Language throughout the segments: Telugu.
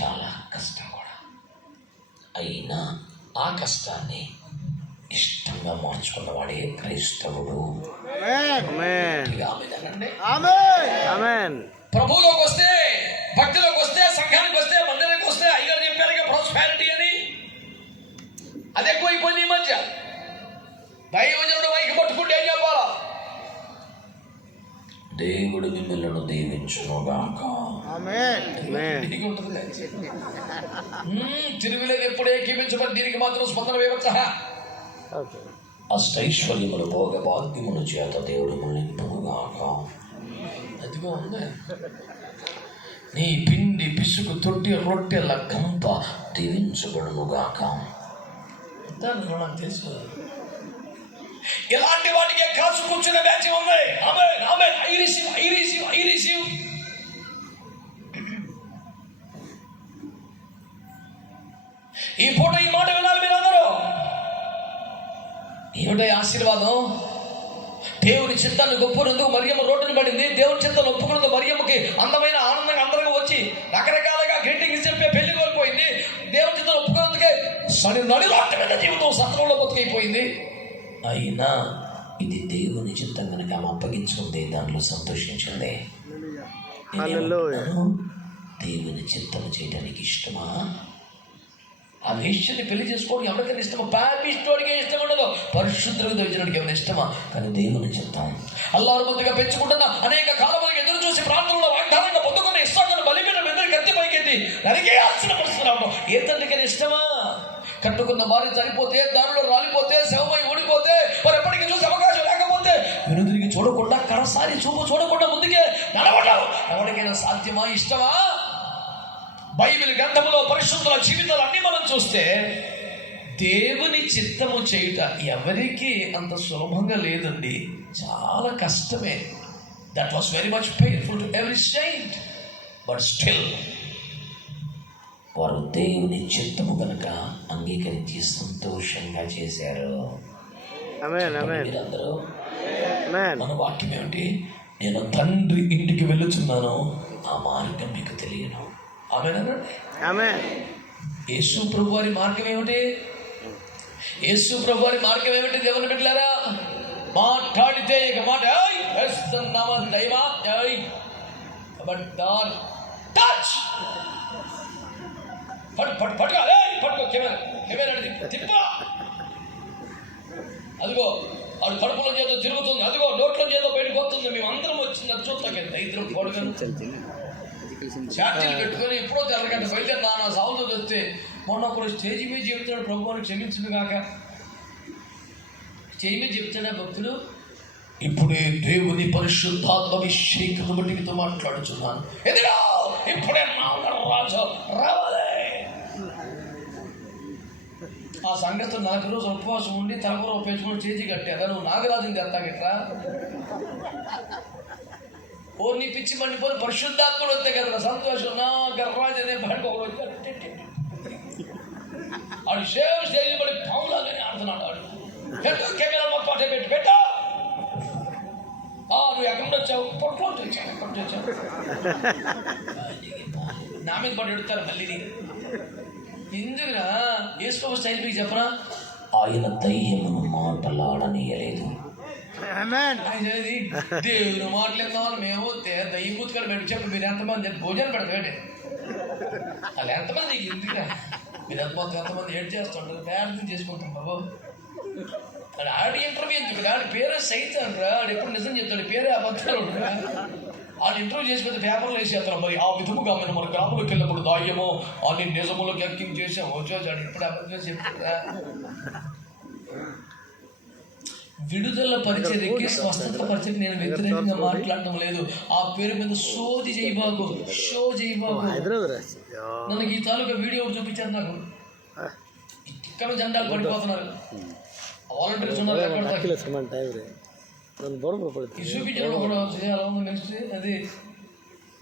చాలా కష్టం కూడా. అయినా ఆ కష్టాన్ని ఇష్టంగా మార్చుకున్నవాడే క్రైస్తవుడు. ప్రభువులోకి వస్తే, భక్తిలోకి వస్తే, సంఘానికి వస్తే, మందిరానికి వస్తే, అయ్యగారు చెప్పారు ప్రాస్పారిటీ అని. అది ఎక్కువైపోయింది ఈ మధ్య. దైవజనుడు వైకి పట్టుకుంటే ఏం చెప్పాలా? దేవుడు మిమ్మల్ని దీవించునుగాక. తిరుగులేదు ఎప్పుడు ఏకీపించబడి దీనికి మాత్రం స్పందన వేయవచ్చ. అష్టైశ్వర్యములు భోగ భాగ్యముల చేత దేవుడు నింపునుగాక. అదిగో ఉంది. నీ పిండి పిసుకు తొట్టి రొట్టెల కంప దీవించబడునుగాక. నాకు తెలుసు. ఇలాంటి వాటికి కాసు కూర్చున్న బ్యాచ్ ఉంది. ఈ పూట ఈ మాట వినాలి మీరందరూ. ఏమిటో ఆశీర్వాదం? దేవుని చిత్తాన్ని ఒప్పుకున్నందుకు మరియమ్మ రోడ్డును పడింది. దేవుని చిత్తాన్ని ఒప్పుకున్నందుకు మరియమ్మకి అందమైన ఆనందంగా అందరంగా వచ్చి రకరకాలుగా గ్రీటింగ్స్ చెప్పే పెళ్లి కోల్పోయింది. దేవుని చిత్తాన్ని ఒప్పుకున్నందుకే నడిలాంటి జీవితం సత్రంలో బతికైపోయింది. అయినా ఇది దేవుని చిత్తం కనుక ఆమె అప్పగించుకుంది, దాంట్లో సంతోషించింది. దేవుని చిత్తం చేయడానికి ఇష్టమా? ఆ వేష్యని పెళ్లి చేసుకోవడం ఎవరికైనా ఇష్టమా? పాపిస్టోడికే ఇష్టం ఉండదు, పరిశుద్ధులకు దొరికినడికి ఏమైనా ఇష్టమా? కానీ దేవుని చిత్తం. అల్లారు ముందుగా పెంచుకుంటున్న అనేక కాలములకు ఎదురు చూసి ప్రాంతంలో వాగ్దానంగా పొందుకున్న ఇష్టాలను బలిపీఠం ఎదురు కత్తి పైకెత్తి నరికేయాల్సిన పరిస్థితులు ఏ తండ్రికైనా ఇష్టమా? కట్టుకున్న వారిని చనిపోతే, దానిలో రాలిపోతే, శవమై ఊడిపోతే, మరి ఎప్పటికీ చూసే అవకాశం లేకపోతే వెనుదిరిగి చూడకుండా, కడసారి చూపు చూడకుండా ముందుకే నడవడం ఎవరికైనా సాధ్యమా? ఇష్టమా? బైబిల్ గ్రంథములో పరిశుద్ధుల జీవితాలు అన్ని మనం చూస్తే దేవుని చిత్తము చేయుట ఎవరికి అంత సులభంగా లేదండి. చాలా కష్టమే. That was very much painful to every Saint. But still వారు దేవుని చిత్తము కనుక అంగీకరించి సంతోషంగా చేశారు. మీరందరూ మన వాక్యం ఏమిటి? నేను తండ్రి ఇంటికి వెళ్ళుచున్నాను, ఆ మార్గం మీకు తెలియను. యేసు ప్రభు వారి మార్గం ఏమిటి? యేసు ప్రభు వారి మార్గం ఏమిటి? దేవుని బిడ్డలారా, మాట్లాడితే ఇక మాట దైవా టచ్ పట్టుకో కెమెరా తిప్ప. అదిగో వాడు కడుపులో చేతో తిరుగుతుంది, అదిగో నోట్లో చేతో బయటకు వస్తుంది. మేము అందరం వచ్చిందని చూస్తాం. దరిద్రం పడుకొని ఛార్జీలు పెట్టుకొని ఎప్పుడో తెల్లగంట బయలుదేరి నా సాగుతో వస్తే మొన్న ఒకరు స్టేజ్ మీద చెప్తున్నాడు, ప్రభువాన్ని క్షమించును కాక. స్టేజ్ మీద చెప్తాడా భక్తులు? ఇప్పుడే దేవుని పరిశుద్ధాత్మ అభిషేకం బట్టి మీతో మాట్లాడుచున్నాను. ఎదురా ఇప్పుడే రాజు రావాలి. ఆ సంగతి 40 రోజులు ఉపవాసం ఉండి తలకూర ఉపయోగించుకుని చేతి కట్టారా? నువ్వు నాగరాజుని తెస్తాగిట్రా. ఓ నీ పిచ్చి మండిపోయి పరిశుద్ధాత్మలు వస్తే కదా సంతోషం. నా గర్రాజు అనే బయటకు ఒకడు ఆడు సేమ్ స్టేజ్ పడి పాములాగానే ఆడుతున్నాడు. ఆడు కెమెరా మొత్తం పెట్టా. నువ్వు ఎక్కడి నుండి వచ్చావు? పొట్టు వచ్చావు. నా మీద పడి ఎడుతారు మళ్ళీ. ఎందుకురా? వేసుకో స్టైల్ మీకు చెప్పరా? ఆయన దయ్యమును మాటలాడనీయలేదు. దేవుని మాటలేదామని మేము దయ్యం కూతుకొని పెట్టు. మీరు ఎంతమంది భోజనం పెడతాడు? వాళ్ళు ఎంతమంది ఎందుకురా? మీరు ఎంతమంది ఏడ్ చేస్తుంటారు, ప్రార్థన చేసుకుంటాం బాబు. ఆడి ఇంటర్వ్యూ ఎందుకు? ఆడి పేరే సైతాన్ రా. ఆడు ఎప్పుడు నిజం చెప్తాడు, పేరే అబద్ధాలు ఉంటారా? ఆడు ఇంటర్వ్యూ చేసిపోతే పేపర్లో వేసేస్తాను. మరి ఆ విధముగా మనం మన గ్రామంలోకి వెళ్ళినప్పుడు దాయ్యమో అని నిజములోకి యాక్టింగ్ చేసాము. వచ్చాడు ఇప్పుడు అబద్ధం చెప్తారా? విడుదల పరిచర్యకి, స్వస్థత పరిచర్యకి నేను వ్యతిరేకంగా మాట్లాడటం లేదు. ఆ పేరు మీద షో చేయబాబు. నన్ను ఈ తాలూకా వీడియో చూపించారు. నాకు ఇక్కడ జెండాలు పడిపోతున్నారు. వాలంటీర్స్ ఉన్నారు. చూపించాడు కూడా చేయాలి నెక్స్ట్. అది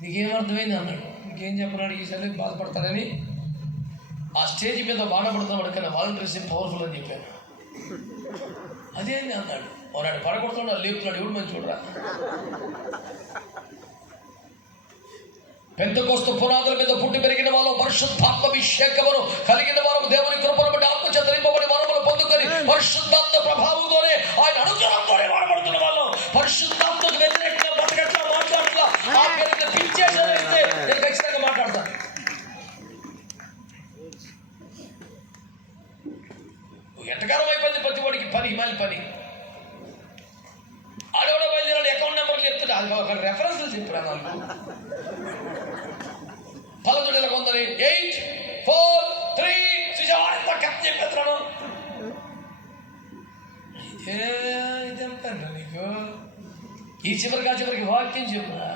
నీకేమర్థమైంది అన్నాడు. నీకేం చెప్పన్నాడు? ఈసారి బాధపడతాడని ఆ స్టేజ్ మీద బాధపడుతున్నాడు. కానీ వాలంటీర్స్ పవర్ఫుల్ అని చెప్పాను. అదేంది అన్నాడు. వాడు పడగొడుతున్నాడు, లేపుతున్నాడు. ఎవడు మంచి చూడరా? పెంతెకోస్తు పునాదుల మీద పుట్టి పెరిగిన వాళ్ళు, పరిశుద్ధాత్మాభిషేకమును కలిగిన వారు, దేవుని కృపను బట్టి ఆత్మచేత నింపబడి వరములు పొందుకొని పరిశుద్ధాత్మ ప్రభావంతోనే, ఆయన అనుగ్రహంతోనే వాడబడుతున్న వాళ్ళు, పరిశుద్ధాత్మకు వ్యతిరేకంగా బతకట్లా మాట్లాడట్లా, ఆ పేరు పిలిచేసే నేను ఖచ్చితంగా మాట్లాడతాను. ఎంతకాలం అయిపోయింది ప్రతి వాడికి పని, హిమాలి పని. ఆడవాడ బయలుదేరాడు, అకౌంట్ నెంబర్లు చెప్తాడు, అది ఒక రెఫరెన్స్లు చెప్పరా నాకు. పల్లెటూళ్ళలో కొందరి 8, 4, 3 ఎంత కథ చెప్పేస్తున్నాను. ఇదేం కన్నా నీకు ఈ చివరికి ఆ చివరికి వాక్యం చెప్పురా.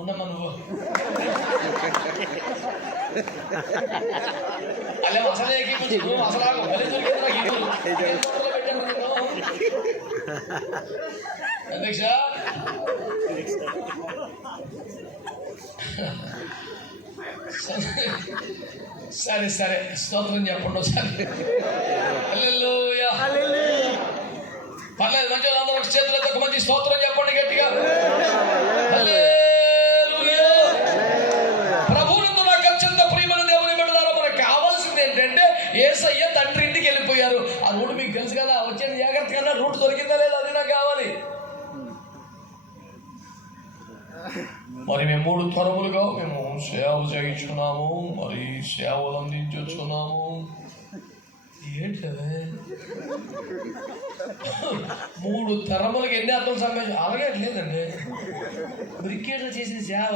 ఉండమ్మా నువ్వు అలా అసలే నువ్వు అసలు బలి దొరికింది అధ్యక్ష. సరే సరే, స్తోత్రం చెప్పండి ఒకసారి. హల్లెలూయా. పర్లేదు, మంచి అందరూ చేతులతో ఒక మంచి స్తోత్రం చెప్పండి గట్టిగా. హల్లెలూయా. ప్రభువునందు నాకు అత్యంత ప్రియమైన దేవుని బిడ్డలారా, మనకు కావాల్సింది ఏంటంటే యేసయ్య తండ్రి ఇంటికి వెళ్ళిపోయారు. ఆ రూట్ మీకు తెలుసు కదా, వచ్చేది జాగ్రత్తగా రూట్ దొరికిందా లేదా, అది నాకు కావాలి. మరి మేము 3 తరములుగా మేము సేవ చేయించుకున్నాము, మరి సేవలు అందించున్నాము. ఏంటదే 3 తరములకి ఎన్ని అర్థం సంపాదించు అలాగే లేదండి. క్రికెట్లో చేసిన సేవ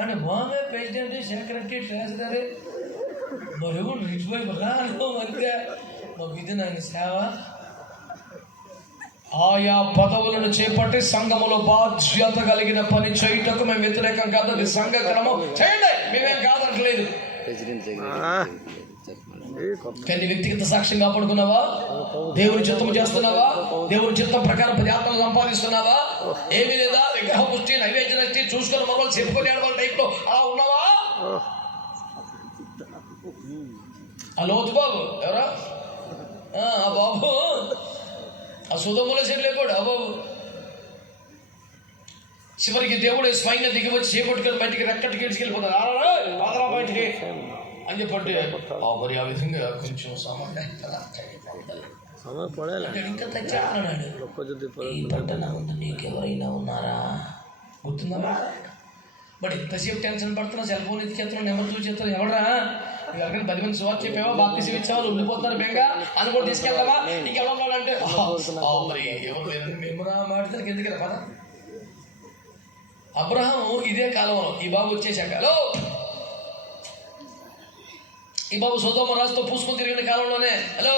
అంటే బాంబే ప్రెసిడెంట్, సెక్రటరీ, ట్రెజరర్, మరి రిచ్ బాయ్ రాను అంతే. మాకు ఇది నాకు సేవ. ఆయా పదవులను చేపట్టి సంఘములో బాధ్యత కలిగిన పని చేయుటకు మేము వ్యతిరేకం కాదు, అది సంఘ క్రమం. చేయండి, మేమేం కాదనట్లేదు. కానీ వ్యక్తిగత సాక్ష్యం కాపాడుకున్నావా? దేవుని చిత్తము చేస్తున్నావా? దేవుని చిత్తం ప్రకారం 10 ఆత్మలు సంపాదిస్తున్నావా? ఏమీ లేదా? విగ్రహ పుష్టి, నైవేద్య నష్టి చూసుకుని మరో చెప్పుకొని ఆడవాళ్ళ టైప్ లో అలా ఉన్నావా? ఆ లోతు బాబు ఎవరా? ఆ బాబు ఆ సుధముల చెట్లే కూడా బాబు చివరికి దేవుడు స్వయంగా దిగి వచ్చి చేపట్టుకొని బయటికి రెక్కటికి వెళ్ళిపోతాడు. ఆదరా బయటికి అని చెప్పంటే మరి ఆ విధంగా కొంచెం ఇంకా తెచ్చాడు. ఈ పట్టణం నీకెవరైనా ఉన్నారా? గుర్తుందా? బట్ ఇంతసేపు టెన్షన్ పడుతున్నా, సెల్ ఫోన్ ఎత్తికెత్తున్నా, నెంబర్ చూసేస్తాను. ఎవడరా ఎవరికైనా 10 మంది సువార్త చెప్పావా, బాప్తిసం ఇచ్చావా, ఉండిపోతున్నారు బెంగా అని కూడా తీసుకెళ్తావా? నీకు ఎవరున్నాడంటే మరి ఎవరు లేదండి మేము మాట్లాడతానికి ఎందుకు పద. అబ్రహాం ఇదే కాలంలో ఈ బాబు వచ్చేసాక, హలో ఈ బాబు సొదొమ రాజుతో పూసుకొని తిరిగిన కాలంలోనే, హలో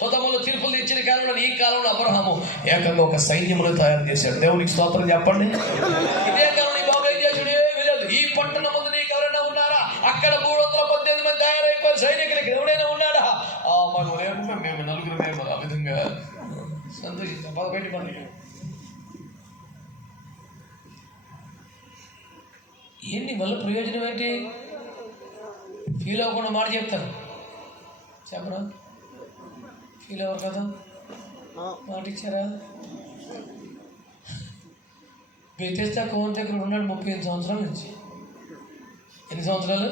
సొదొమలో తీర్పులు ఇచ్చిన కాలంలో, ఈ కాలంలో అబ్రహాము ఏకంగా ఒక సైన్యములు తయారు చేశాడు. దేవునికి స్తోత్రం చెప్పండి. ఇదే కాలంలో ఈ బాబు ఏం చేశాడు? ఏమీ లేదు. ఈ పట్టణం ముందు నీకు ఎవరైనా ఉన్నారా? అక్కడ 318 మంది తయారైపోయి సైనికులకి ఎవడైనా ఉన్నాడా? మనం లేకుండా మేము 4 ఆ విధంగా సంతోషించాం. పెట్టి పని ఏంటి వల్ల ప్రయోజనం ఏంటి? ఫీల్ అవ్వకుండా మాట చెప్తాను చెప్పరా? ఫీల్ అవ్వరు కదా? మాట ఇచ్చారా? బెతెస్దా కోన్ దగ్గర ఉన్నాడు 35 సంవత్సరాల నుంచి. ఎన్ని సంవత్సరాలు?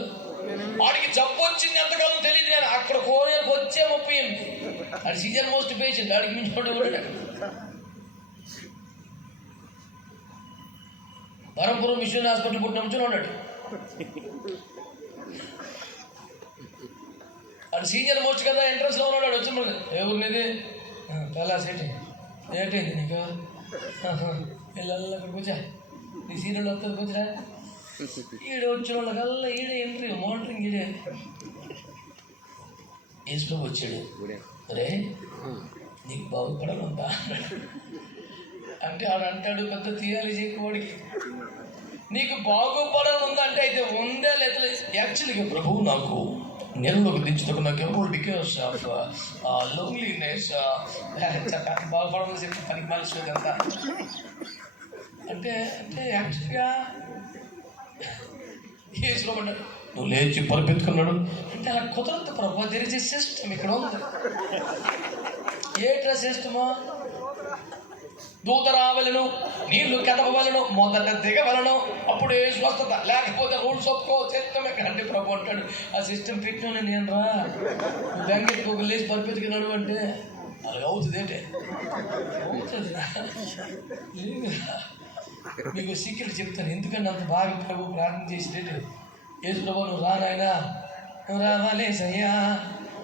వాడికి జబ్బు వచ్చింది ఎంతకాలం తెలియదు, కానీ అక్కడ కోనేరుకు వచ్చే 38. అది సీజన్ మోస్ట్ పేషెంట్, వాడికి మించి వరంపురం మిషన్ హాస్పిటల్ పుట్టిన నుంచి ఉన్నాడు. అది సీనియర్ మోస్ట్ కదా, ఎంట్రన్స్ లో ఉన్నాడు. వచ్చి ఎవరినిది పలాస్ ఏంటైంది నీకు? అక్కడ కూర్చా, నీ సీరియల్ వస్తుంది కూర్చురా. ఈడే వచ్చిన వాళ్ళకల్లా ఈడే ఎంట్రీ మానిటరింగ్ ఈడే వేసులో వచ్చాడు. అరే నీకు బాగుపడాలంతా అంటే ఆడు అంటాడు, పెద్ద థియాలజీ ఎక్కువడికి. నీకు బాగుపడాలందంటే అయితే ఉందే లేదా? యాక్చువల్గా ప్రభువు నాకు నెలలోకి దించుటకు నాకు ఎవరు బికాస్ ఆఫ్ లోన్లీనెస్ బాగుపడాలని చెప్పి పనికి మనిషి అంతా అంటే యాక్చువల్గా ఏసులో పడ్డాడు. నువ్వు లేచి పరిపెత్తుకున్నాడు అంటే అలా కుదరదు ప్రభు. దెర్ ఇస్ ఎ సిస్టమ్ ఇక్కడ ఉంది. ఏట్రా సిస్టమా? దూత రావలను, నీళ్లు కదపవలను, మొదట దిగవలను, అప్పుడే స్వస్థత. లేకపోతే రూల్స్ ఒప్పుకో, సిస్టమ్ ఎక్కడంటే ప్రభు అంటాడు. ఆ సిస్టమ్ పెట్టిన నేను రా బెంగెట్కి ఒక లేచి పరిపెత్తికి నడు అంటే అలాగ అవుతుంది ఏంటి? అవుతుందిరా. మీకు సీక్రెట్ చెప్తాను, ఎందుకంటే అంత బాగా ప్రభు ప్రార్థన చేసేటట్టు. ఏసు ప్రభు నువ్వు రానాయనా, నువ్వు రావాలేసయ్యా,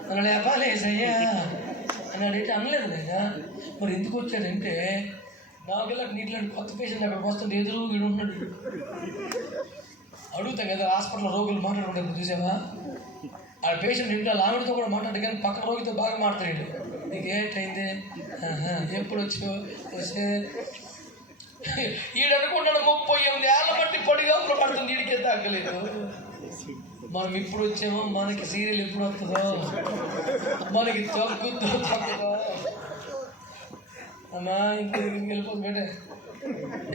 నన్ను లేపాలేసయ్యా అని అడిగితే అనలేదు నాయన. మరి ఎందుకు వచ్చాడంటే నాకెళ్ళ నీటిలాంటి కొత్త పేషెంట్ అక్కడికి వస్తుంటే ఎదురు వీడు ఉంటున్నాడు. అడుగుతాం కదా హాస్పిటల్లో రోగులు మాట్లాడుకుంటారు చూసావా? ఆ పేషెంట్ ఇంట్లో ఆవిడతో కూడా మాట్లాడు, కానీ పక్క రోగితో బాగా మాట్లాడాడు. నీకు ఏంటైంది, ఎప్పుడు వస్తే ఈడనుకున్నాడు 38 ఏళ్ళ బట్టి పొడిగా పడుతుంది, ఈడికే తగ్గలేదు. మనం ఇప్పుడు వచ్చామో మనకి సీరియల్ ఎప్పుడు వస్తుందో, మనకి తగ్గుద్దో తగ్గుదో. అమ్మా ఇంక వెళ్ళిపోతుంది బేటే,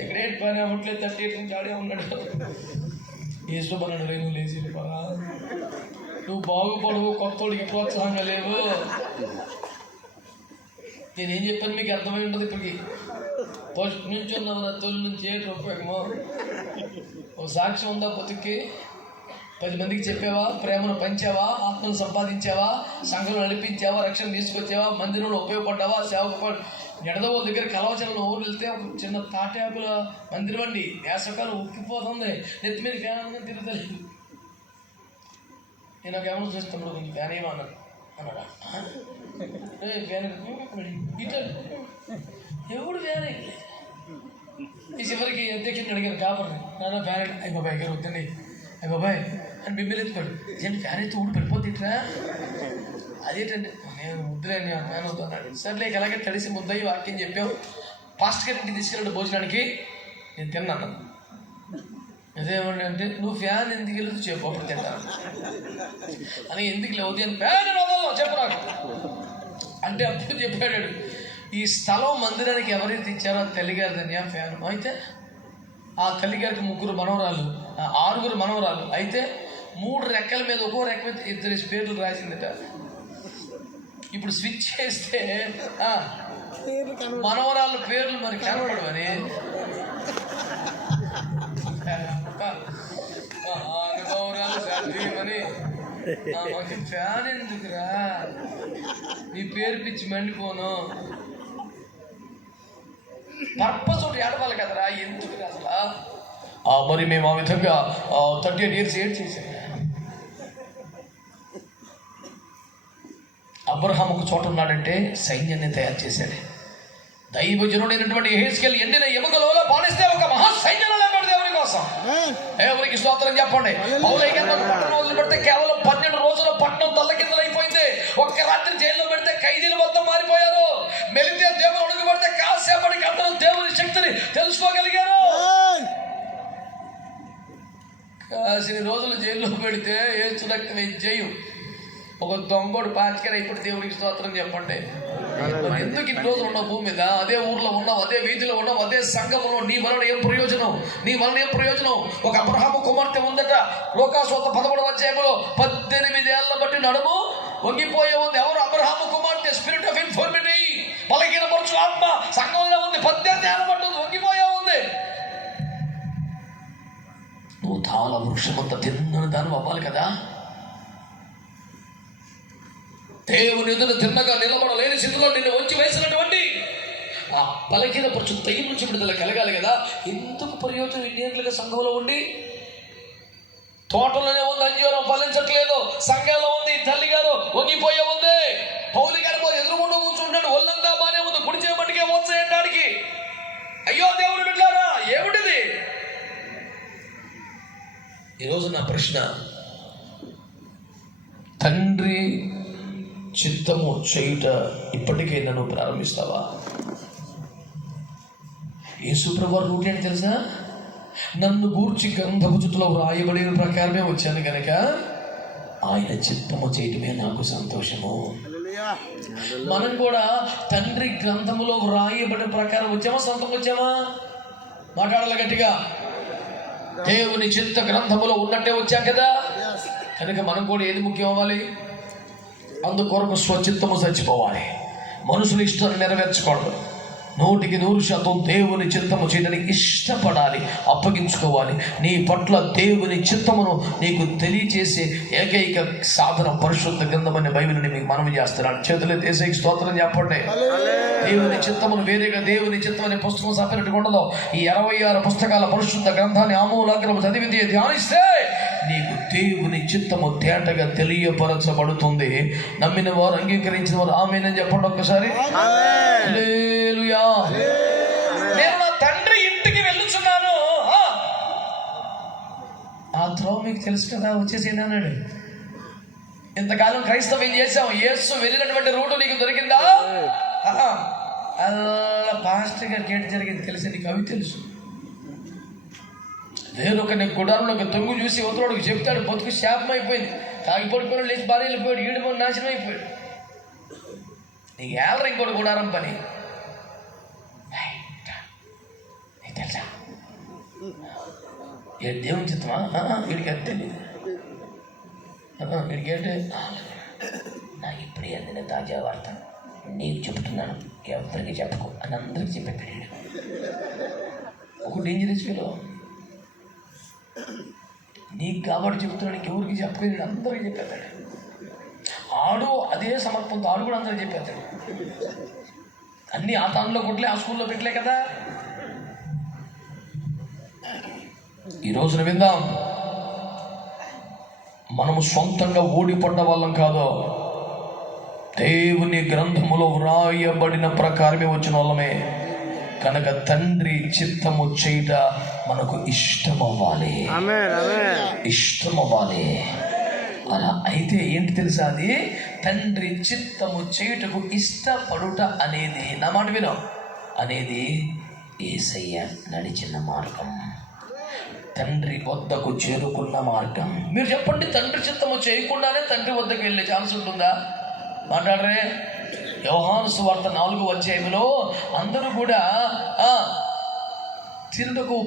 ఇక్కడ ఏంటి పని అవ్వట్లేదు, 38 నుంచి ఆడే ఉన్నాడు. ఏసుకోమన్నాడు, రే నువ్వు లేచి వెళ్ళిపోరా, నువ్వు బాగుపడవు, కొత్తోడికి ప్రోత్సాహంగా లేవు. నేనేం చెప్పాను మీకు అర్థమై ఉంటుంది. ఇప్పటికి ఫస్ట్ నుంచి ఉన్నావు, నా తొలి నుంచి ఏంటి ఉపయోగమో. ఒక సాక్ష్యం ఉందా బతుక్కి? 10 మందికి చెప్పావా? ప్రేమను పంచావా? ఆత్మను సంపాదించావా? సంఘంలో నడిపించావా? రక్షణ తీసుకొచ్చావా? మందిరంలో ఉపయోగపడ్డావా? సేవకు ఎడదవో దగ్గర కలవచలను ఊరు వెళ్తే ఒక చిన్న తాటాకుల మందిరం అండి, వేసవకాలం ఉక్కిపోతుంది, నెత్తి మీద ఫ్యాన్ తిరుగుతలేదు. నేను ఒక ఎవరు చూస్తాను, కొంచెం ఫ్యాన్ ఏమన్నా అన్నాడా? ఫ్యాన్ ఇటు ఎవడు ఫ్యాన్ ఈ చివరికి అధ్యక్షుని అడిగారు కాపర్ని, నాన్న ఫ్యాన్ అయ్యి బాబాయ్ గారు వద్దండి, అయ్యి బాబాయ్ అని బిబ్బలు ఎత్తుకోడు. ఏంటి ఫ్యాన్ ఎత్తి ఊడు పడిపోతుంటరా? అదేంటండి, నేను ముద్దులేండి ఫ్యాన్ అవుతున్నాడు. సర్లే అలాగే తడిసి ముద్దయి వాక్యం చెప్పావు. పాస్టర్ గారి ఇంటికి తీసుకెళ్ళాడు భోజనానికి, నేను తిన్నాను. అదేమండి అంటే, నువ్వు ఫ్యాన్ ఎందుకు వెళ్తూ చెప్పు, అప్పుడు తింటాను అని. ఎందుకు లేదు అని ఫ్యాన్ వదలను చెప్పు నాకు అంటే అప్పుడు చెప్పాడు, ఈ స్థలం మందిరానికి ఎవరైతే ఇచ్చారో తల్లిగారిదని ఆ ఫ్యాన్. అయితే ఆ తల్లిగారికి 3 మనవరాలు, 6 మనవరాలు. అయితే 3 రెక్కల మీద ఒక్కో రెక్క మీద 2 పేర్లు రాసిందట. ఇప్పుడు స్విచ్ చేస్తే మనవరాళ్ళ పేర్లు మరి కనబడవు అని. అనుభవరాలు సర్దీమని మాకు ఫ్యాన్ ఎందుకురా, నీ పేరు పిచ్చి మండిపోను. పర్పస్ ఒకటి ఏడవాలి కదరా, ఎందుకు అసలు. మరి మేము ఆ విధంగా 38 years ఏడ్ చేశాం. అబ్రహాం ఒక చోట ఉన్నాడంటే సైన్యాన్ని తయారు చేశాడు. దైవజనుడైనటువంటి యెహెజ్కేలు ఎండిన ఎముకలలో పాలిస్తే ఒక మహా సైన్యంలో లేకపోతే దేవుని కోసం. దేవునికి స్తోత్రం చెప్పండి. పౌలు పెడితే కేవలం 12 రోజుల పట్టణం తల్లకిందలైపోయింది. ఒక్క రాత్రి జైల్లో పెడితే ఖైదీలు మొత్తం మారిపోయారు. మెలితే దేవుడు అడుగు పెడితే కాసేపటికి అందరూ దేవుని శక్తిని తెలుసుకోగలిగారు. కాసిన రోజులు జైల్లో పెడితే ఏసురక్తమే జయం. ఒక దొంగోడు పాచికర ఇప్పుడు దేవుడికి స్తోత్రం చెప్పండి. ఎందుకు ఇన్ని రోజులు ఉన్నావు భూమి మీద? అదే ఊర్లో ఉన్నావు, అదే వీధిలో ఉన్నావు, అదే సంఘంలో. నీ వలన ఏం ప్రయోజనం? నీ వలన ఏం ప్రయోజనం? ఒక అబ్రహాము కుమార్తె ఉందట, లోకాసువార్త 11వ అధ్యాయంలో 18 ఏళ్ల బట్టి నడుము వంగిపోయే ఉంది. ఎవరు? అబ్రహాము కుమార్తె. స్పిరిట్ ఆఫ్ ఇన్ఫర్మిటీ, బలహీన పరుచు ఆత్మ సంఘంలో ఉంది. 18 ఏళ్ల బట్టి వంగిపోయే ఉంది. నువ్వు తాళ వృక్షమంతా తిన్నని దాని అవ్వాలి కదా. దేవుని ఎదుట తిన్నగా నిలబడలేని స్థితిలో నిన్ను వచ్చి వేసినటువంటి ఆ బలహీన పరుచు దయ్యం నుంచి విడుదల కలగాలి కదా. ఎందుకు ప్రయోజనం ఇండియన్లుగా సంఘంలో ఉండి? తోటలోనే ఉంది, అంజూరం ఫలించట్లేదు. సంఘంలో ఉంది, తల్లిగారు వంగిపోయే ఉంది. పౌలు గారు ఎదురుకుండా కూర్చుంటాడు, ఒళ్ళంతా బానే ఉంది, కుడి చేయబట్టికే వచ్చేయడానికి. అయ్యో దేవుడు బిడ్డారా, ఏమిటిది? ఈరోజు నా ప్రశ్న, తండ్రి చిత్తము చేయుట ఇప్పటికే నన్ను ప్రారంభిస్తావా? యేసుప్రభు రూట్ ఏంటి తెలుసా? నన్ను గూర్చి గ్రంథపు చుట్టలో వ్రాయబడిన ప్రకారమే వచ్చాను కనుక ఆయన చిత్తము చేయటమే నాకు సంతోషము. మనం కూడా తండ్రి గ్రంథములో వ్రాయబడిన ప్రకారం వచ్చామా, సొంతం వచ్చామా? మాట్లాడాలి గట్టిగా. దేవుని చిత్త గ్రంథములో ఉన్నట్టే వచ్చాం కదా. కనుక మనం కూడా ఏది ముఖ్యం అవ్వాలి? అందుకొరకు స్వచిత్తము చచ్చిపోవాలి. మనుషుల ఇష్టాన్ని నెరవేర్చకూడదు. 100% దేవుని చిత్తము చేయడానికి ఇష్టపడాలి, అప్పగించుకోవాలి. నీ పట్ల దేవుని చిత్తమును నీకు తెలియచేసే ఏకైక సాధనం పరిశుద్ధ గ్రంథమనే బైబిల్ని మీకు మనవి చేస్తున్నాను. చేతులు దేశ స్తోత్రం చెప్పండి. దేవుని చిత్తమును వేరేగా దేవుని చిత్తం అనే పుస్తకం సపరేట్గా ఉండదు. ఈ 66 పుస్తకాల పరిశుద్ధ గ్రంథాన్ని ఆమూలాగ్రము చదివితే ధ్యానిస్తే నీకు దేవుని చిత్తము తేటగా తెలియపరచబడుతుంది. నమ్మిన వారు, అంగీకరించిన వారు ఆమేనని చెప్పండి ఒక్కసారి. హల్లెలూయా. నేను నా తండ్రి ఇంటికి వెళ్ళుచున్నాను. ఆ త్రోవ మీకు తెలుసు కదా, వచ్చేసేయండి అన్నాడు. ఇంతకాలం క్రైస్తవం ఏం చేసాం? యేసు వెళ్ళినటువంటి రూటు నీకు దొరికిందా? అలా పాస్టర్ గారికి ఏంటి జరిగింది తెలిసి నీకు అవి తెలుసు. వేరొకని గుడారంలోకి తొంగు చూసి ఉత్తరోడికి చెప్తాడు, బతుకు శాపం అయిపోయింది, తాగి పడుకొని లేచి భార్య వెళ్ళిపోయాడు, ఈడిపోయి నాశనం అయిపోయాడు. నీకు ఏళ్ళ ఇంకోటి గుడారం పని నీకు తెలుసా? ఏ దేవుని చిత్తమా? వీడికి అది తెలియదు. వీడికి ఏంటి? నాకు ఇప్పుడే అందిన తాజా వార్త నీకు చెబుతున్నాను, ఎవరికి చెప్పకు అని అందరికి చెప్పేస్తాడు. ఒక డేంజరస్ ఫీలో నీకు కాబట్టి చెబుతున్నాడు, ఎవరికి చెప్పలేదు, అందరికీ చెప్పేస్తాడు. ఆడు అదే సమర్పణతో ఆడు కూడా అందరికి చెప్పేస్తాడు. అన్నీ ఆ తానులో కొట్టలే, ఆ స్కూల్లో పెట్టలే కదా. ఈ రోజున విందాం, మనము సొంతంగా ఓడిపడ్డ వాళ్ళం కాదు, దేవుని గ్రంథములో వ్రాయబడిన ప్రకారమే వచ్చిన వాళ్ళమే. కనుక తండ్రి చిత్తము చేయట మనకు ఇష్టమవ్వాలి, ఇష్టమవ్వాలి. అలా అయితే ఏంటి తెలుసా? అది తండ్రి చిత్తము చేయుటకు ఇష్టపడుట అనేది, నా మాట విను, అనేది యేసయ్య నడిచిన మార్గం, తండ్రి వద్దకు చేరుకున్న మార్గం. మీరు చెప్పండి, తండ్రి చిత్తము చేయకుండానే తండ్రి వద్దకు వెళ్ళే ఛాన్స్ ఉంటుందా? మాట్లాడరే. యోహాను సువార్త 4వ అధ్యాయంలో అందరూ కూడా తిరుటకు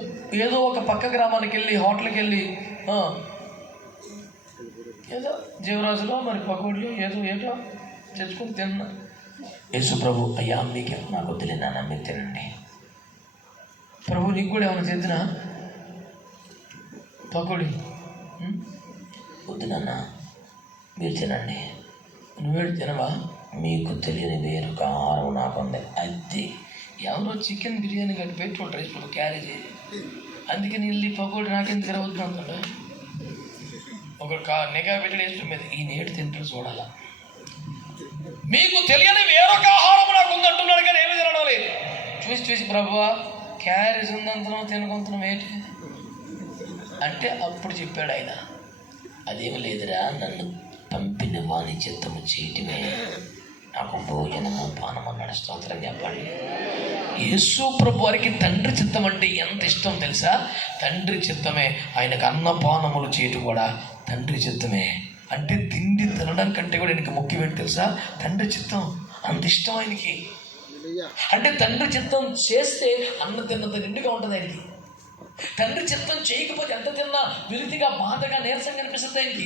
ఏదో ఒక పక్క గ్రామానికి వెళ్ళి, హోటల్కి వెళ్ళి ఏదో జీవరాజులో మరి పకోడీలు ఏదో తెచ్చుకొని తిన్నా. యేసు ప్రభు, అయ్యా మీకు నాకు వద్దులేనా, మీరు తినండి. ప్రభు నీకు కూడా ఏమైనా తెద్దునా? పకోడీ వద్దు నాన్న, మీరు తినండి. నువ్వేడు తినవా? మీకు తెలియని వేరొక ఆహారం నాకుంది. అది ఎవరో చికెన్ బిర్యానీ కట్టి పెట్టుకుంటారు రైస్ ఇప్పుడు క్యారేజీ, అందుకని వెళ్ళి పకోడీ నాకెందుకు రావద్దు అంటాడు. ఒక నిఘా పెట్టి వేసుకుని మీద ఈ నేటి తింటారు చూడాల. మీకు తెలియని వేరొక ఆహారం నాకు ఉంది అంటున్నాడు, కానీ ఏమి తినడం లేదు. చూసి ప్రభువా క్యారేజ్ ఉందంతనం తినకొంతనం ఏంటి అంటే అప్పుడు చెప్పాడు ఆయన, అదేమి లేదురా, నన్ను పంపిన వాని చిత్తము చేయటమే నాకు భోజనము పానము అన్నాడు. స్తోత్రం చెప్పండి. యేసు ప్రభు వారికి తండ్రి చిత్తం అంటే ఎంత ఇష్టం తెలుసా? తండ్రి చిత్తమే. ఆయనకు అన్నపానములు చేయటం కూడా తండ్రి చిత్తమే. అంటే తిండి తినడం కంటే కూడా ఆయనకి ముఖ్యమేంటి తెలుసా? తండ్రి చిత్తం. అంత ఇష్టం ఆయనకి. అంటే తండ్రి చిత్తం చేస్తే అన్నం తిన్నంత నిండుగా ఉంటుంది ఆయనకి. తండ్రి చిత్తం చేయకపోతే ఎంత తిన్నా విరితిగా, బాధగా, నీరసంగా అనిపిస్తుంది ఆయనకి.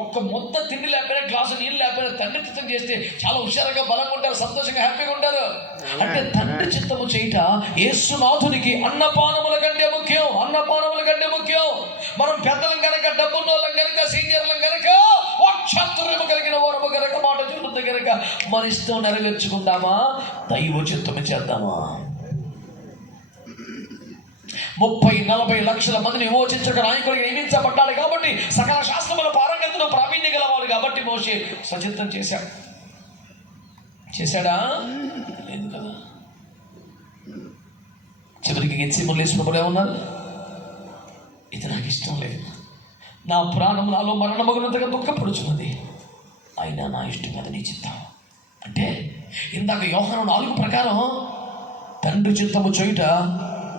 ఒక్క మొత్తం తిండి లేకపోయినా, గ్లాసు నీళ్ళు లేకపోయినా తండ్రి చిత్తం చేస్తే చాలా హుషారుగా, బలంగా ఉంటారు, సంతోషంగా, హ్యాపీగా ఉంటారు. అంటే తండ్రి చిత్తము చేయట యేసునాథునికి అన్నపానముల కంటే ముఖ్యం, అన్నపానముల కంటే ముఖ్యం. మనం పెద్దలం కనుక, డబ్బున్నోళ్ళం కనుక, సీనియర్లం కనుక, వాక్చాతుర్యము కలిగిన వారము కనుక, మాట చెబుతుంది కనుక మన ఇష్టం నెరవేర్చుకుందామా? దైవ చిత్తము చేద్దామా? 30-40 లక్షల మందిని విమోచించక నాయకుడికి నియమించబడ్డాడు కాబట్టి, సకల శాస్త్రముల పారంగతను ప్రావీణ్యం గలవాడు కాబట్టి మోషే స్వచిత్తం చేశాడా? లేదు కదా. చివరికి గెత్సేమనేశ్వరుడు ఏమన్నారు? ఇది నాకు ఇష్టం లేదు, నా ప్రాణం నాలో మరణమగునంతగా దుఃఖపడుచున్నది, అయినా నా ఇష్టం కదా నీ చిత్తం. అంటే ఇందాక యోహాను 4 ప్రకారం తండ్రి చిత్తము చేయుట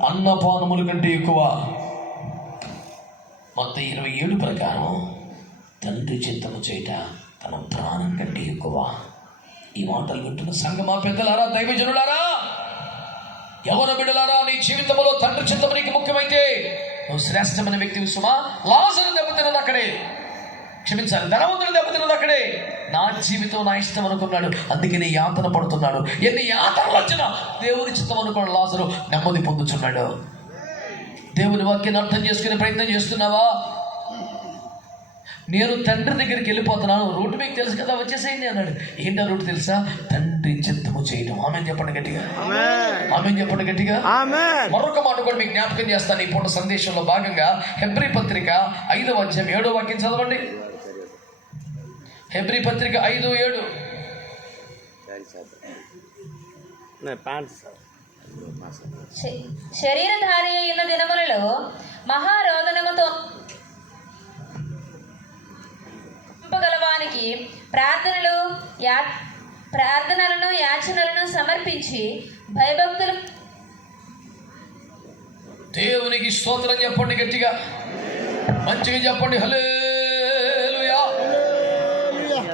అన్నపానముల కంటే ఎక్కువ. మత్తయి 27 ప్రకారం తండ్రి చిత్తము చేయుట తన ప్రాణం కంటే ఎక్కువ. ఈ మాటలు వింటున్న సంగమా, పెద్దలారా, దైవజనులారా, యవ్వన బిడ్డలారా, నీ జీవితంలో తండ్రి చిత్తము నీకు ముఖ్యమైతే నువ్వు శ్రేష్టమైన వ్యక్తివి సుమా. లాజరు దెబ్బతిన్నది అక్కడే, క్షమించాలి, ధనవంతుడు దెబ్బతిన్నది అక్కడే, నా జీవితం నా ఇష్టం అనుకున్నాడు, అందుకని యాతన పడుతున్నాడు. ఎన్ని యాతనలు వచ్చినా దేవుని చిత్తం అనుకున్న లాజరు నెమ్మది పొందుతున్నాడు. దేవుని వాక్యాన్ని అర్థం చేసుకునే ప్రయత్నం చేస్తున్నావా? నేను తండ్రి దగ్గరికి వెళ్ళిపోతున్నాను, రూట్ మీకు తెలుసు కదా, వచ్చేసేయండి అన్నాడు. ఏంటో రూట్ తెలుసా? తండ్రి చిత్తము చేయడం. ఆమేన్ చెప్పండి గట్టిగా, ఆమేన్ చెప్పండి గట్టిగా. మరొక మాట కూడా మీకు జ్ఞాపకం చేస్తాను ఈ పూట సందేశంలో భాగంగా. హెబ్రీ పత్రిక 5వ అధ్యాయం 7వ వాక్యం చదవండి. హెబ్రీ పత్రిక 5:7. శరీరధారి అయిన దినములలో మహారోదనముతో గలవానికి ప్రార్థనలను యాచనలను సమర్పించి భయభక్తులు. దేవునికి స్తోత్రం చెప్పండి గట్టిగా, మంచిగా చెప్పండి. హల్లెలూయా.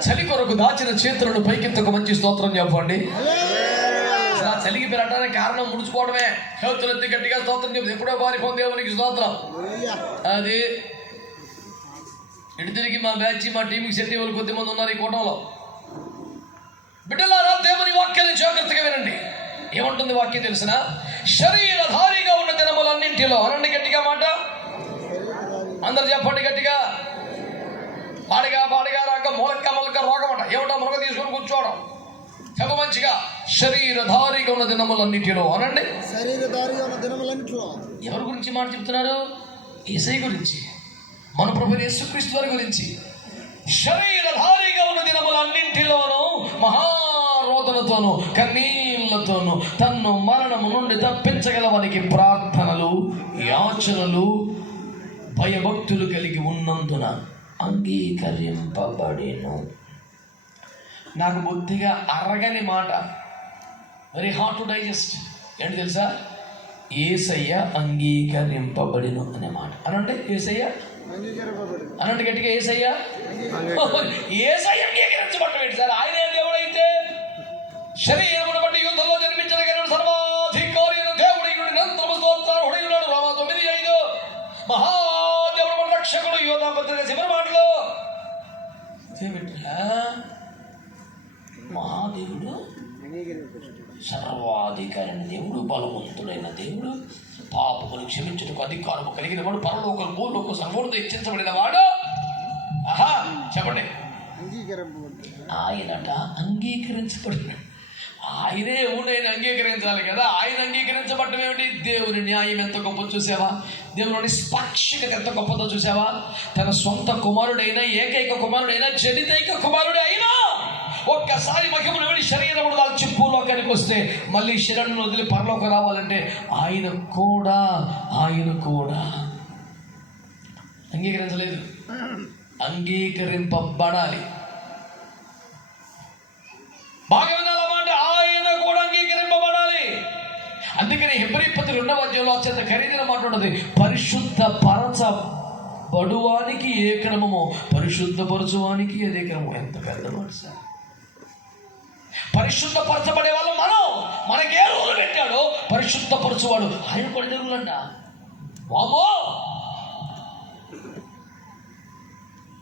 చలి కొరకు దాచిన చేతులను పైకెత్తకు మంచి స్తోత్రం చెప్పండి. చలికి పెరగడానికి కారణం ముడుచుకోవడమే. చేతులెత్తి గట్టిగా స్తోత్రం చెప్పి ఎప్పుడో పారిపోయింది. దేవునికి స్తోత్రం. అది ఇటు తిరిగి మా బ్యాచ్ మా టీంకి సెట్ వాళ్ళు కొద్దిమంది ఉన్నారు ఈ కూటంలో. బిడ్డలారా, దేవుని వాక్యాన్ని జాగ్రత్తగా వినండి. ఏమంటుంది వాక్యం తెలిసిన? శరీరధారిగా ఉన్న దినములన్నింటిలో. అనండి గట్టిగా మాట, అందరు చెప్పండి గట్టిగా. పాడిగా రాక మొలక రోగం అంట. ఏమంటా? మొలక తీసుకొని కూర్చోవడం. చెప్ప మంచిగా. శరీరధారిగా ఉన్న దినములన్నింటిలో. అనండి. ఎవరి గురించి మాట చెప్తున్నారు? యేసయ్య గురించి, మన ప్రభువైన యేసుక్రీస్తు వారి గురించి. శరీరధారిగా ఉన్న దినములన్నింటిలోనూ మహారోదనతోనూ కన్నీళ్లతోనూ తన్ను మరణము నుండి తప్పించగలవానికి ప్రార్థనలు యాచనలు భయభక్తులు కలిగి ఉన్నందున అంగీకరింపబడెను. నాకు బుద్ధిగా అరగని మాట, వెరీ హార్డ్ టు డైజెస్ట్. ఏంటి తెలుసా? యేసయ్య అంగీకరింపబడెను అనే మాట. అనంటే యేసయ్య అనంటే గట్టిగా. యేసయ్య అంగీకరించబడటం ఏంటి సార్? ఆయన దేవుడైతే శరీరమును బట్టి యుద్ధంలో జన్మించగలిగిన సర్వాధికారి దేవుడు హృదయుడు రామ 9:5. మహాదేవుడు రక్షకుడు యోధా పత్రిక చివరి మాటలో మహాదేవుడు సర్వాధికారి దేవుడు, బలవంతుడైన దేవుడు, పాపములు క్షమించుటకు అధికారము కలిగిన వాడు, పరలోక భూలోక సర్వోన్నత హెచ్చించబడిన వాడు. ఆహా చెప్పండి. ఆయనట అంగీకరించబడిన. ఆయనే ఎవడైనా అంగీకరించాలి కదా. ఆయన అంగీకరించబడటం ఏమిటి? దేవుని న్యాయం ఎంత గొప్ప చూసావా? దేవుని నిష్పాక్షికత ఎంత గొప్పదో చూసావా? తన సొంత కుమారుడైన, ఏకైక కుమారుడైన, జనితైక కుమారుడే అయినా ఒక్కసారి మహిమను విడి శరీరమును దాల్చి భూలోకానికి వస్తే మళ్ళీ శరీరం వదిలి పరలోకి రావాలంటే ఆయన కూడా అంగీకరించలేదు. అంగీకరింపబడాలి. బాగా వినాలన్నమాట. ఆయన కూడా అంగీకరింపబడాలి. అందుకని హెబ్రీ పత్రిక 2వ అధ్యాయంలో అత్యంత ఖరీదైన మాట ఉన్నది. పరిశుద్ధ పరచబడువానికి ఏ క్రమమో పరిశుద్ధపరచువానికి అదే క్రమం. ఎంత పెద్ద మాట సార్! పరిశుద్ధపరచబడే వాళ్ళు మనం. మనకి ఏ రూలు పెట్టాడో పరిశుద్ధపరచువాడు ఆయన కూడా జరుగులంట. వామో,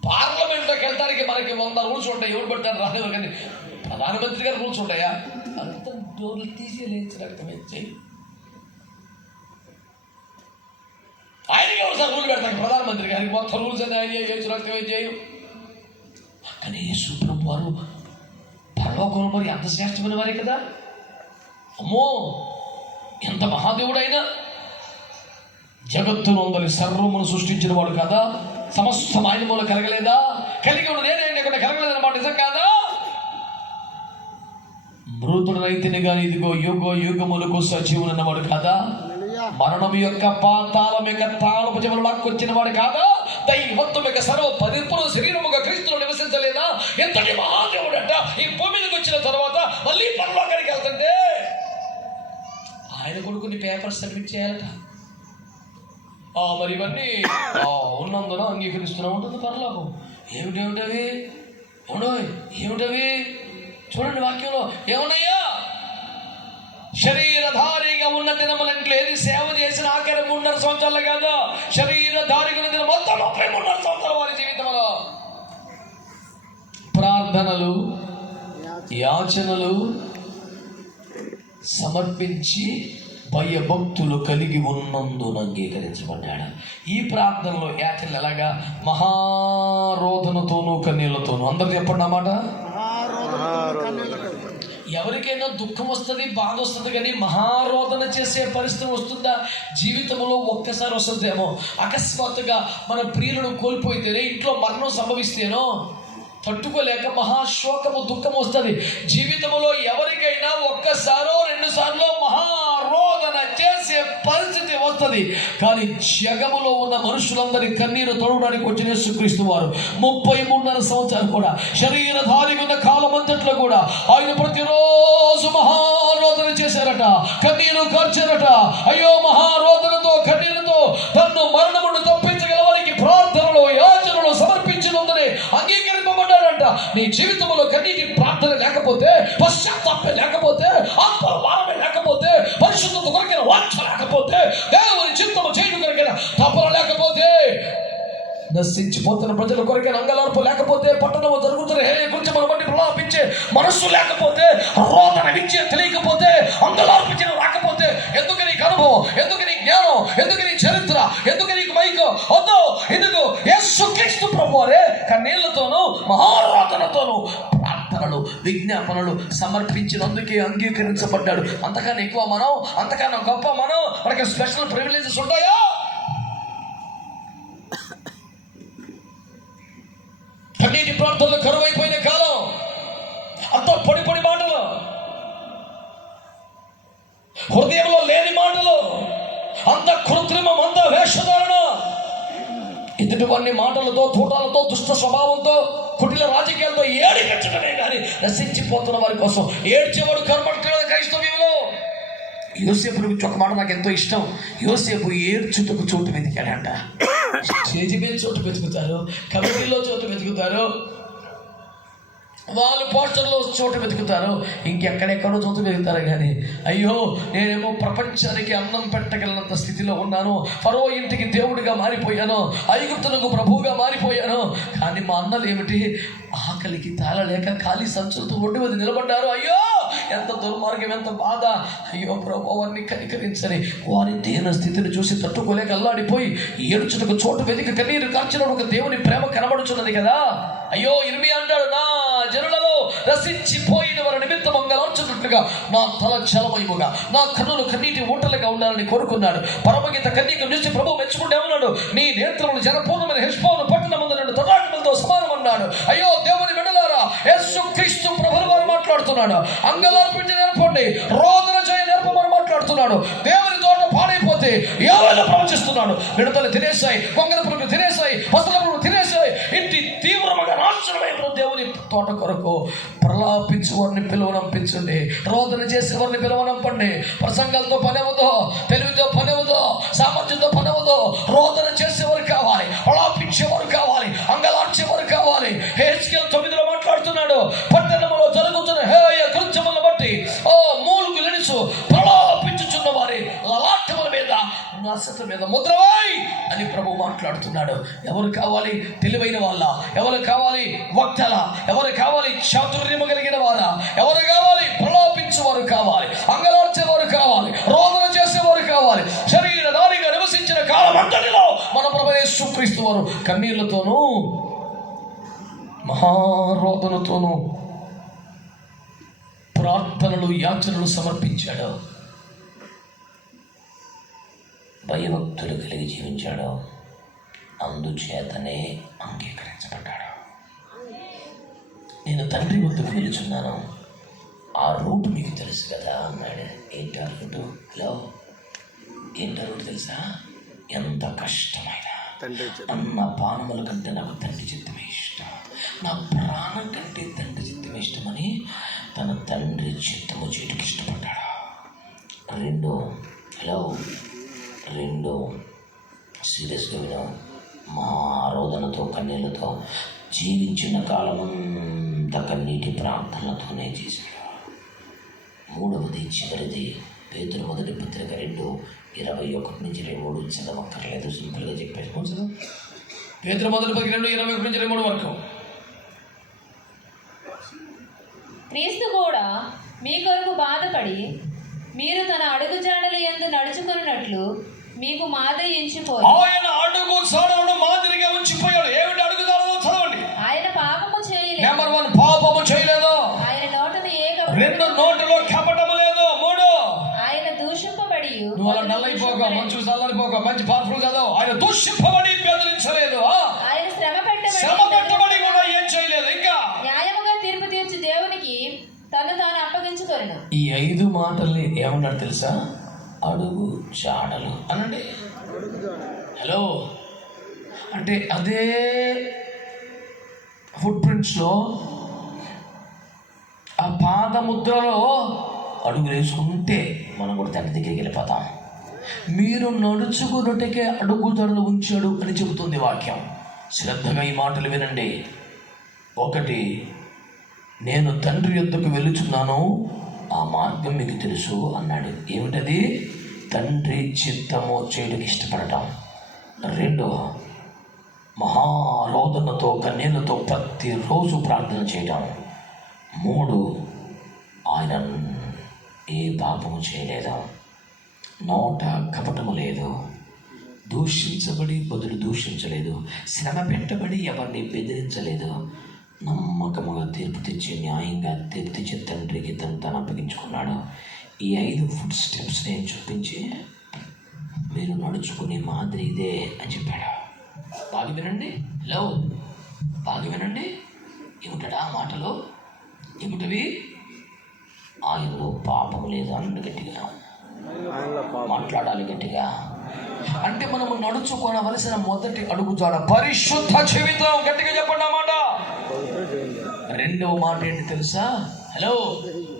పార్లమెంట్లోకి వెళ్ళడానికి మనకి 100 రూల్స్ ఉంటాయి. ఎవరు పెడతారు? రానివ్వరు. కానీ ప్రధానమంత్రి గారి రూల్స్ ఉంటాయా? అంత డోర్లు తీసేసి రక్తం ఇచ్చి ఆయనకి ఎవరు సార్ రూల్ పెడతారు? ప్రధానమంత్రి గారికి మొత్తం రూల్స్ అని ఆయన ఏసు రక్తం చేయరు. కానీ యేసు ప్రభు వారు పరలోకంలో మరి ఎంత శ్రేష్టమైన వారే కదా. అమ్మో, ఎంత మహాదేవుడైనా జగత్తును అందరి సర్వమును సృష్టించిన వాడు కదా. సమస్తం ఆయన మూల కలగలేదా? కలిగి ఉన్నది ఏదైనా కలగలేదన్న మాట నిజం కాదా? మృతుడనైతేనే కానీ ఇదిగో యుగములకు సజీవులు అన్నవాడు కాదా? మరణం యొక్క పాతాళం యొక్క తాళపు చెవులు లాక్కొచ్చిన వాడు కాదా? దైవత్వం యొక్క సర్వ పరిపూర్ణ శరీరముగా క్రీస్తులో నివసించలేదా? ఎంతటి మహాదేవుడంట. ఈ భూమి మీదకి వచ్చిన తర్వాత మళ్ళీ పరలోకానికి వెళ్తుంటే ఆయన కొడుకుని పేపర్స్ సబ్మిట్ చేయాలట. మరి ఇవన్నీ ఉన్నందున అంగీకరిస్తున్నా ఉంటుంది పరలోకం. ఏమిటవి? చూడండి వాక్యంలో ఏమున్నాయా? శరీరధారిగా ఉన్న దినములంటే ఏది సేవ చేసిన ఆఖరి 3.5 సంవత్సరాలు కాదు. శరీరధారిగా ఉన్న దినం మొత్తం 33 సంవత్సరాల వారి జీవితంలో ప్రార్థన ప్రార్థనలు యాచనలు సమర్పించి భయభక్తులు కలిగి ఉన్నందున అంగీకరించబడ్డాడు. ఈ ప్రార్థనలో యాచనలు ఎలాగా? మహారోధనతోనూ కన్నీళ్లతోనూ. అందరు చెప్పండి అన్నమాట. ఎవరికైనా దుఃఖం వస్తుంది, బాధ వస్తుంది, కానీ మహారోధన చేసే పరిస్థితి వస్తుందా? జీవితంలో ఒక్కసారి వస్తుందేమో. అకస్మాత్తుగా మన ప్రియులను కోల్పోయితేనే, ఇంట్లో మరణం సంభవిస్తేనో తట్టుకోలేక మహాశోకము దుఃఖం వస్తుంది. జీవితంలో ఎవరికైనా ఒక్కసారో 2 సార్లు మహారోదన చేసే పరిస్థితి వస్తుంది. కానీ జగములో ఉన్న మనుషులందరి కన్నీరు తొడవడానికి వచ్చిన యేసుక్రీస్తు వారు 33.5 సంవత్సరాలు కూడా శరీరధారిగా ఉన్న కాలం అంతట్లో కూడా ఆయన ప్రతిరోజు మహారోదన చేశారట, కన్నీరు కార్చారట. అయ్యో, మహారోదనతో కన్నీరుతో తన్ను మరణమును తప్పించగల వారికి ప్రార్థనలో యాచనలో సమర్పించినందునే అంగీకరింపబడ్డాడంట. నీ జీవితంలో కన్నీటి ప్రార్థన లేకపోతే, పశ్చాత్తాపం లేకపోతే, ఆత్మభావమే లేకపోతే, పరిశుద్ధత కొరకైన వాంఛ లేకపోతే, దేవుని చిత్తము చేయడం కొరకైన తపన లేకపోతే, నశించిపోతున్న ప్రజల కొరకైన అంగలార్పు లేకపోతే, పట్టణము జరుగుతున్న హేయ గురించి మన బట్టి ప్రలాపించే మనస్సు లేకపోతే, రోదన విద్య తెలియకపోతే, అంగలార్పించిన రాకపోతే, ఎందుకు నీకు అనుభవం, ఎందుకు నీ జ్ఞానం, ఎందుకు నీ చరిత్ర, ఎందుకు నీకు మైకు వద్దు. ఎందుకు? యేసుక్రీస్తు ప్రభువారే కన్నీళ్లతోనూ మహారోదనతోనూ ప్రార్థనలు విజ్ఞాపనలు సమర్పించినందుకే అంగీకరించబడ్డాడు. అంతకన్నా ఎక్కువ మనం, అంతకన్నా గొప్ప మనం, మనకి స్పెషల్ ప్రివిలేజెస్ ఉంటాయా? కన్నీటి ప్రార్థనలు కరువైపోయిన కాలం, అంత పొడి మాటలు, హృదయంలో లేని మాటలు, అంత కృత్రిమం, అంత వేషధారణ, ఎదుటి వారిని మాటలతో, తూటాలతో, దుష్ట స్వభావంతో, కుటిల రాజకీయాలతో ఏడిపించడమే కానీ నశించిపోతున్న వారి కోసం ఏడ్చేవాడు కర్మడు క్రైస్తవ్యంలో. యోసేపు గురించి ఒక మాట నాకు ఎంతో ఇష్టం. యోసేపు ఏడ్చుటకు చోటు వెతికాడంట. స్టేజ్ మీద చోటు వెతుకుతారు, కమిటీలో చోటు వెతుకుతారు, వాళ్ళు పోస్టర్లో చోటు వెతుకుతారు, ఇంకెక్కడెక్కడో చోటు వెతుకుతారు. కానీ అయ్యో, నేనేమో ప్రపంచానికి అన్నం పెట్టగలనంత స్థితిలో ఉన్నాను, ఫరో ఇంటికి దేవుడిగా మారిపోయాను, ఐగుప్తులకు ప్రభువుగా మారిపోయాను. కానీ మా అన్నలు ఏమిటి? ఆకలికి తాళలేక ఖాళీ సంచులతో ఒడ్డు మీద నిలబడ్డారు. అయ్యో, ఎంత దుర్మార్గం, ఎంత బాధ. అయ్యో ప్రభు, వారిని కనికరించని వారి దీన స్థితిని చూసి తట్టుకోలేక అల్లాడిపోయి ఏడుచుటకు చోటు వెతికి కన్నీరు కార్చిన ఒక దేవుని ప్రేమ కనబడుచున్నది కదా. అయ్యో, ఇర్మియా అంటాడు, నా జనులలో రసించిపోయిన వారి నిమిత్తం అంగలార్చున్నట్లుగా నా తల జలమయముగా, నా కన్నులు కన్నీటి ఊటలుగా ఉండాలని కోరుకున్నాడు. పరమగీత కన్నీకం చూసి ప్రభు మెచ్చుకుంటే ఉన్నాడు, నీ నేత్రములు జనపూర్ణమైన హెష్బోను పట్టణమందు నుండి తటాకములతో సమానమన్నాడు. అయ్యో దేవుని బిడ్డలారా, యేసుక్రీస్తు ప్రభువు వారు మాట్లాడుతున్నాడు. అంగలార్పించి నేర్పండి, రోదన చేయ నేర్పమని మాట్లాడుతున్నాడు. దేవుని తోట పాడైపోతే ఎవరైనా ప్రవచిస్తున్నాడు. విడతలు తినేసాయి, కొంగల పురుగులు తినేసాయి, పసల పురుగులు తినేసాయి, ఇంటి తీవ్రముగా నాశనమైన దేవుని తోట కొరకు ప్రలాపించు వారిని పిలువనంపించండి, రోదన చేసే వారిని పిలువనంపండి. ప్రసంగాలతో పనవదో, తెలివితో పనవదో, సామర్థ్యంతో పనవదో. రోదన చేసేవారు కావాలి, ప్రలాపించేవారు కావాలి, అంగలార్చేవారు కావాలి. హెచ్కేల్ 9లో మాట్లాడుతున్నాడు, పట్టణంలో జరుగుతున్న హేయ కృత్యములను బట్టి ఓ మూలుగు లెడుచు ప్రలాపించుచున్న వారి లలాటముల మీద, నాశత మీద ముద్రవై అని ప్రభు మాట్లాడుతున్నాడు. ఎవరు కావాలి? తెలివైన వాళ్ళ? ఎవరు కావాలి? వక్తల? ఎవరు కావాలి? చాతుర్యము కలిగిన వారా? ఎవరు కావాలి? ప్రలోభించేవారు కావాలి, అంగలార్చేవారు కావాలి, రోదన చేసేవారు కావాలి. శరీరధారిగా నివసించిన కాలం అంతటిలో మన ప్రభు యేసుక్రీస్తు వారు కన్నీళ్లతోనూ మహారోదనతోనూ ప్రార్థనలు యాచనలు సమర్పించాడు. భయభక్తులు కలిగి జీవించాడు. అందుచేతనే అంగీకరించబడ్డాడు. నేను తండ్రి వద్దకు వెళుచున్నాను, ఆ రూటు మీకు తెలుసు కదా అన్నాడు. ఏంటా రూటు? హలో, ఏంటా రూటు తెలుసా? ఎంత కష్టమైన అన్న పానముల కంటే నాకు తండ్రి చిత్తమే ఇష్టం, నా ప్రాణం కంటే తండ్రి చిత్తమే ఇష్టమని తన తండ్రి చిత్తము చేయడానికి ఇష్టపడ్డాడు. రెండో సీరియస్గా వినో, మా ఆరోధనతో కన్నీళ్లతో జీవించిన కాలమంతా కన్నీటి ప్రార్థనలతోనే చేశాడు. మూడవది, చివరిది, పేతురు మొదటి పత్రిక 2:21-23 చదవక్కర్లేదు, సింపుల్గా చెప్పేసి. పేతురు మొదటి పత్రిక 2:21-23 వరకు. క్రీస్తు కూడా మీ కొరకు బాధపడి మీరు తన అడుగుజాడల యందు నడుచుకున్నట్లు మీకు మాదిరి ఎంచిపోయి ఆయన అడుగు జాడలను మాదిరిగా ఉంచిపోయాడు. ఏమిటి అడుగు జాడలు? చదవండి. ఆయన పాపము చేయలేదు. నెంబర్ 1, పాపము చేయలేదు. ఆయన నోటను ఏ 2, నోటిలో కపటము లేదు. 3, ఆయన దూషింపబడి నువ్వు అలా నల్ల అయిపోక, మంచు చల్లారిపోక, మంచి పవర్ఫుల్ చదవు. ఆయన దూషింపబడి బెదిరించలేదు. ఆయన శ్రమ పెట్టబడి కూడా ఏం చేయలేదు. ఇంకా న్యాయముగా తీర్పు తీర్చి దేవునికి తను తాను అప్పగించుకొనెను. ఈ 5 మాటల్ని ఏమన్నాడు తెలుసా? అడుగు జాడలు అనండి. హలో, అంటే అదే ఫుట్ ప్రింట్స్లో ఆ పాదముద్రలో అడుగులు వేసుకుంటే మనం కూడా తండ్రి దగ్గరికి వెళ్ళిపోతాం. మీరు నడుచుకున్నట్టుకే అడుగుజాడలు ఉంచాడు అని చెబుతుంది వాక్యం. శ్రద్ధగా ఈ మాటలు వినండి. 1, నేను తండ్రి యొద్దకు వెళుచున్నాను, ఆ మార్గం మీకు తెలుసు అన్నాడు. ఏమిటది? తండ్రి చిత్తము చేయడానికి ఇష్టపడటం. 2, మహారోదనతో కన్నీళ్లతో ప్రతిరోజు ప్రార్థన చేయటం. 3, ఆయన ఏ పాపము చేయలేదు, నోట కపటము లేదు, దూషించబడి బదులు దూషించలేదు, శ్రమ పెట్టబడి ఎవరిని బెదిరించలేదు, నమ్మకముగా తీర్పు తెచ్చి న్యాయంగా తీర్పు తెచ్చే తండ్రికి తను అప్పగించుకున్నాడు. ఈ 5 ఫుట్ స్టెప్స్ నేను చూపించి మీరు నడుచుకునే మాదిరి ఇదే అని చెప్పాడు. బాగా వినండి. హలో, బాగా వినండి. ఏమిటా మాటలు? ఏమిటవి? ఆయనలో పాపం లేదు అన్న గట్టిగా మాట్లాడాలి, గట్టిగా. అంటే మనము నడుచుకోవలసిన మొదటి అడుగుజాడ పరిశుద్ధ జీవితం. గట్టిగా చెప్పండి ఆ మాట. 2వ మాట ఏంటి తెలుసా? హలో,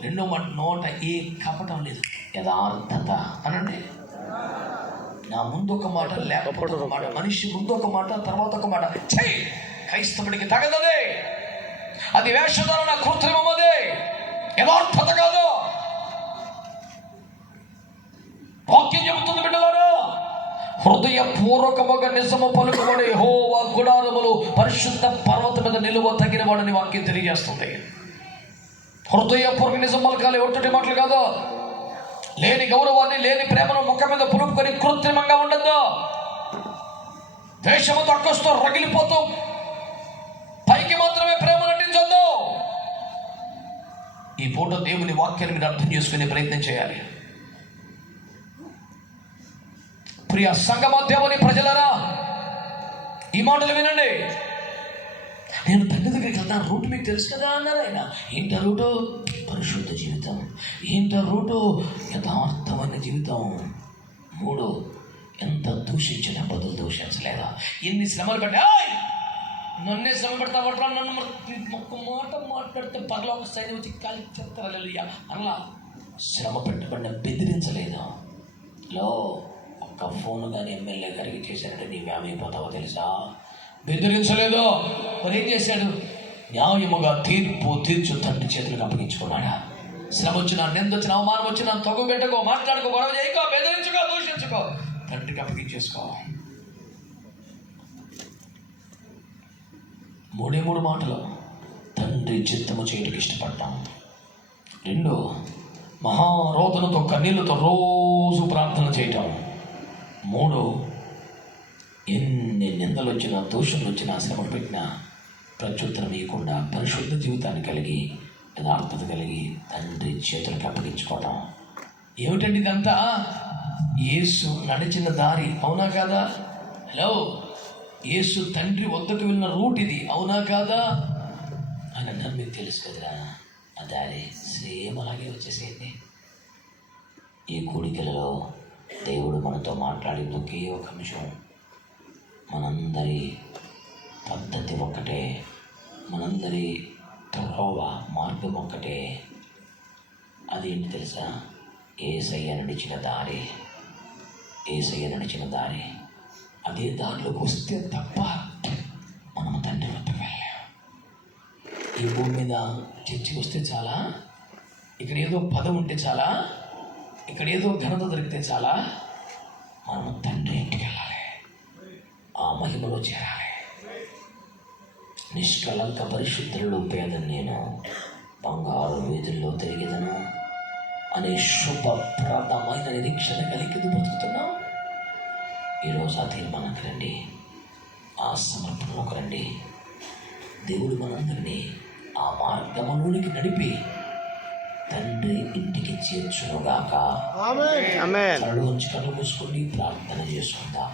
2వ మాట, నోట ఏ కపటం లేదు, యథార్థత అనండి. నా ముందు ఒక మాట, లేకపోతే ఒక మాట. మనిషి ముందు ఒక మాట, తర్వాత ఒక మాట. చెయ్యి క్రైస్తవుడికి తగదదే. అది వేషధారణ, కృత్రిమదే, యథార్థత కాదు. వాక్యం చెబుతుంది బిడ్డలారా, హృదయపూర్వకముగా నిజము పలుకుబడి యెహోవా గుడారములు పరిశుద్ధ పర్వత మీద నిలువ తగిన వాడని వాక్యం తెలియజేస్తుంది. హృదయపూర్వక నిజం పలకాలి, ఒట్టటి మాటలు కాదు. లేని గౌరవాన్ని, లేని ప్రేమను ముఖం మీద పులుపుకొని కృత్రిమంగా ఉండద్దు. దేశము తక్కువస్తూ రగిలిపోతూ పైకి మాత్రమే ప్రేమ నటించొద్దు. ఈ పూట దేవుని వాక్యాన్ని మీరు అర్థం చేసుకునే ప్రయత్నం చేయాలి. ప్రియ సంగమ దేవుని ప్రజలరా, ఈ మాటలు వినండి. నేను తండ్రి దగ్గరికి వెళ్తాను, రూట్ మీకు తెలుసు కదా అన్నారు ఆయన. ఏంట రూటు? పరిశుద్ధ జీవితం. ఏంట రూటు? యథార్థమైన జీవితం. 3, ఎంత దూషించిన బదులు దూషించలేదా? ఎన్ని శ్రమలు పెట్టా, నన్నే శ్రమ పెడతా పడరా, నన్ను ఒక్క మాట మాట్లాడితే పర్లోక సైన్ వచ్చి కాలి చెప్తారా అలా శ్రమ పెట్టబడిన బెదిరించలేదు. లో ఒక్క ఫోన్ కానీ ఎమ్మెల్యే గారికి చేశారంటే నీవు ఏమైపోతావో తెలుసా? బెదిరించలేదు. మరి ఏం చేశాడు? న్యాయముగా తీర్పు తీర్చు తండ్రి చేతులకు అప్పగించుకున్నాడా? శ్రమ వచ్చినా, నింద వచ్చినా, అవమానం వచ్చినా తగ్గు పెట్టకో, మాట్లాడుకో, గొడవ చేయకో, బెదిరించుకో, దూషించుకో, తండ్రికి అప్పగించేసుకో. 3 మాటలు. తండ్రి చిత్తము చేయడానికి ఇష్టపడ్డాం. 2, మహారోదనతో కన్నీళ్లతో రోజు ప్రార్థన చేయటం. 3, ఎన్ని నిందలు వచ్చినా, దోషులు వచ్చినా, శ్రమ పెట్టినా ప్రత్యుత్తరం ఇవ్వకుండా పరిశుద్ధ జీవితాన్ని కలిగి, యథార్థత కలిగి తండ్రి చేతులకు అప్పగించుకోవటం. ఏమిటండి ఇదంతా? యేసు నడిచిన దారి, అవునా కాదా? హలో, యేసు తండ్రి వద్దకు వెళ్ళిన రూట్ ఇది, అవునా కాదా? ఆయన నమ్మికి తెలుసు కదరా ఆ దారి. సేమ్ అలాగే వచ్చేసేయండి. ఈ కూడికలలో దేవుడు మనతో మాట్లాడింది ఒకే ఒక అంశం. మనందరి పద్ధతి ఒక్కటే, మనందరి త్రోవ మార్గం ఒక్కటే. అదేంటి తెలుసా? యేసయ్య నడిచిన దారి. యేసయ్య నడిచిన దారి. అదే దారిలోకి వస్తే తప్ప మనం తండ్రి వద్దకు వెళ్ళాం. ఈ భూమి మీద చర్చికి వస్తే చాలా, ఇక్కడ ఏదో పదం ఉంటే చాలా, ఇక్కడ ఏదో ఘనత దొరికితే చాలా, మనం తండ్రి ఇంటికి వెళ్ళాలి, ఆ మహిమలో చేరాలి. నిష్కలంక పరిశుద్ధులలో పేదని నేను, బంగారు వీధుల్లో తిరిగేదను అనే శుభప్రదమైన నిరీక్షణ కలిగి బ్రతుకుతున్నాం. ఈరోజు ఆ తీర్మానానికి రండి, ఆ సమర్పణలోకి రండి. దేవుడు మనందరినీ ఆ మార్గంలోనికి నడిపి తండ్రి ఇంటికి చేర్చునుగాక. కళ్ళు ఉంచి కళ్ళు మూసుకొని ప్రార్థన చేసుకుందాం.